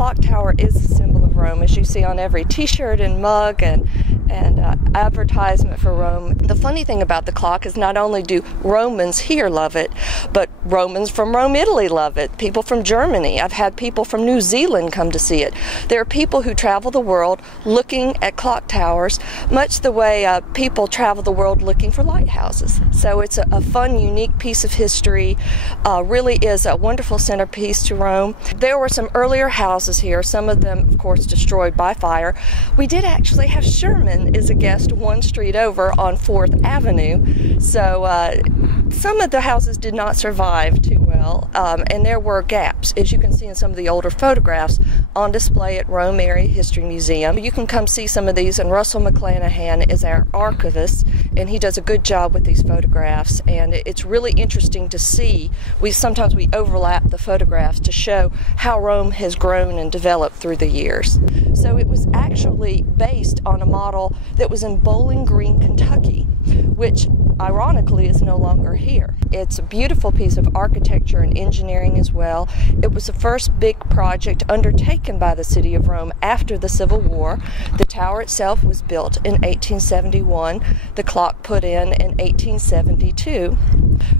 clock tower is a symbol of Rome, as you see on every t-shirt and mug and advertisement for Rome. The funny thing about the clock is not only do Romans here love it, but Romans from Rome, Italy love it. People from Germany. I've had people from New Zealand come to see it. There are people who travel the world looking at clock towers, much the way people travel the world looking for lighthouses. So it's a fun, unique piece of history. Really is a wonderful centerpiece to Rome. There were some earlier houses here, some of them, of course, destroyed by fire. We did actually have Sherman as a guest one street over on 4th Avenue. So some of the houses did not survive too well, and there were gaps, as you can see in some of the older photographs on display at Rome Area History Museum. You can come see some of these, and Russell McClanahan is our archivist, and he does a good job with these photographs, and it's really interesting to see. Sometimes we overlap the photographs to show how Rome has grown and developed through the years. So it was actually based on a model that was in Bowling Green, Kentucky, which ironically is no longer here. It's a beautiful piece of architecture and engineering as well. It was the first big project undertaken by the city of Rome after the Civil War. The tower itself was built in 1871, the clock put in 1872.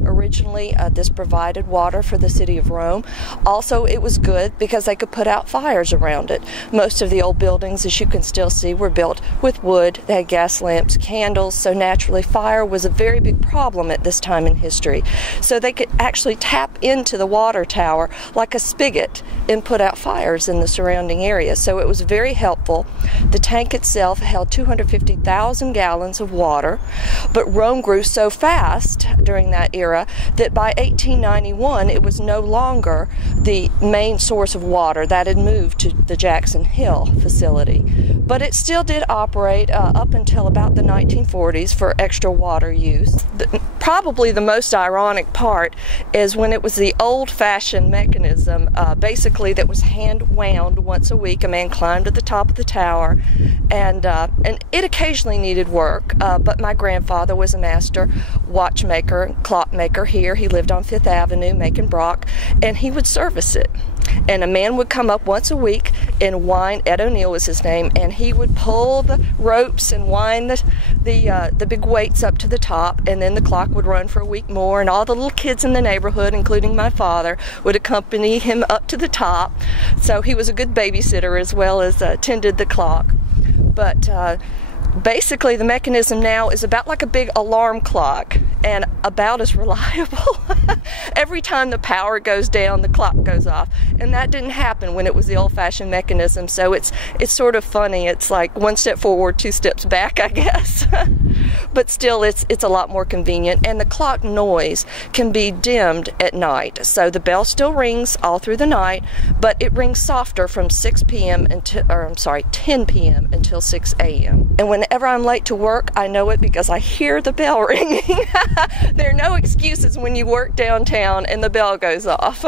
Originally, this provided water for the city of Rome. Also, it was good because they could put out fires around it. Most of the old buildings, as you can still see, were built with wood. They had gas lamps, candles, so naturally fire was a very big problem at this time in history. So they could actually tap into the water tower like a spigot and put out fires in the surrounding area. So it was very helpful. The tank itself held 250,000 gallons of water, but Rome grew so fast during that era that by 1891 it was no longer the main source of water. That had moved to the Jackson Hill facility. But it still did operate up until about the 1940s for extra water use. Probably the most ironic part is when it was the old-fashioned mechanism, basically that was hand-wound once a week. A man climbed to the top of the tower, and it occasionally needed work, but my grandfather was a master watchmaker, clockmaker here. He lived on 5th Avenue, Macon Brock, and he would service it. And a man would come up once a week and wind, Ed O'Neill was his name, and he would pull the ropes and wind the big weights up to the top, and then the clock would run for a week more, and all the little kids in the neighborhood, including my father, would accompany him up to the top. So he was a good babysitter as well as tended the clock. But basically the mechanism now is about like a big alarm clock and about as reliable. Every time the power goes down, the clock goes off, and that didn't happen when it was the old-fashioned mechanism. So it's sort of funny. It's like one step forward, two steps back, I guess. But still, it's a lot more convenient, and the clock noise can be dimmed at night. So the bell still rings all through the night, but it rings softer from 10 p.m. until 6 a.m. And whenever I'm late to work, I know it because I hear the bell ringing. There are no excuses when you work downtown and the bell goes off.